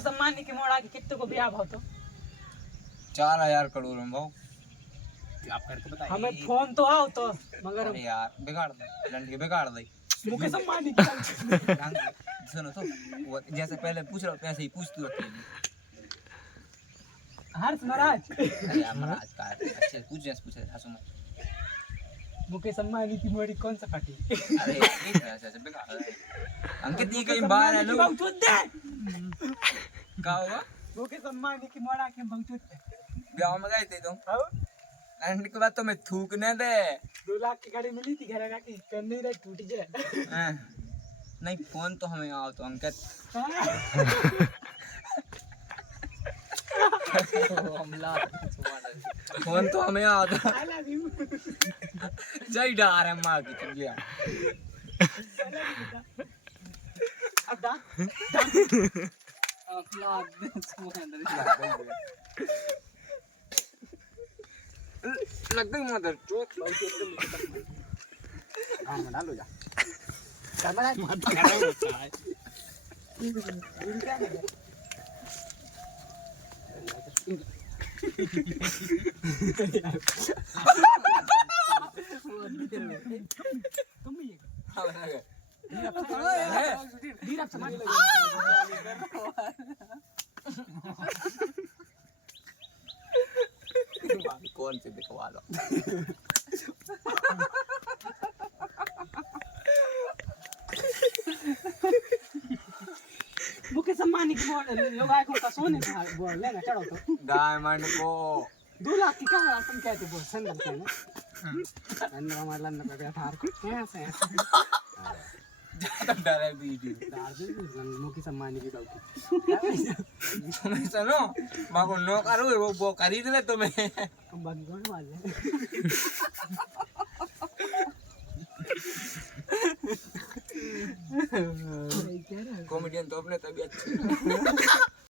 मुकेश अंबानी की मोड़ा के कितने को ब्याह भाव तो 4000 करोड़ में भाव आप करके बताइए। हमें फोन तो आओ तो मगर अरे यार बिगाड़ दे लंडी बिगाड़ दे मुकेश अंबानी की सुनो तो वो जैसे पहले पूछ रहा वैसे ही पूछ तू अकेली हर्ष महाराज अरे यार महाराज का अच्छे पूछ जैसे पूछ हंसो मत मुकेश अंबानी की मोड़ी कौन सा पार्टी अरे ठीक है ऐसे बिगाड़ दे अंकित ये कहीं बाहर है लोग का होगा मुकेश अंबानी की मोड़ा के बहुत ब्याह में गए थे तुम एंड के बाद तो मैं थूकने दे 2 लाख की गाड़ी मिली थी घर की पेन नहीं रही टूट जाए नहीं फोन तो हमें आओ तो अंकित फोन तो हमें आओ तो आई लव यू जय डार है मां की चल गया अब दा लग गई मदर चोट में डालो जा। कैमरा मत करो बच्चा है। तुम ही कौन से दिखवा लो मुकेश अंबानी की लोग आए को सोने का बोल लेना चढ़ो तो डायमंड को 2 लाख की क्या तुम कहते बोल संदल के ना अंदर हमारे लंदन का गया था कैसे ज्यादा डर है वीडियो मुकेश अंबानी की बात तुम्हें सुनो मां को नो करो वो खरीद ले तुम्हें हम बंद कौन वाले कॉमेडियन तो अपने तबीयत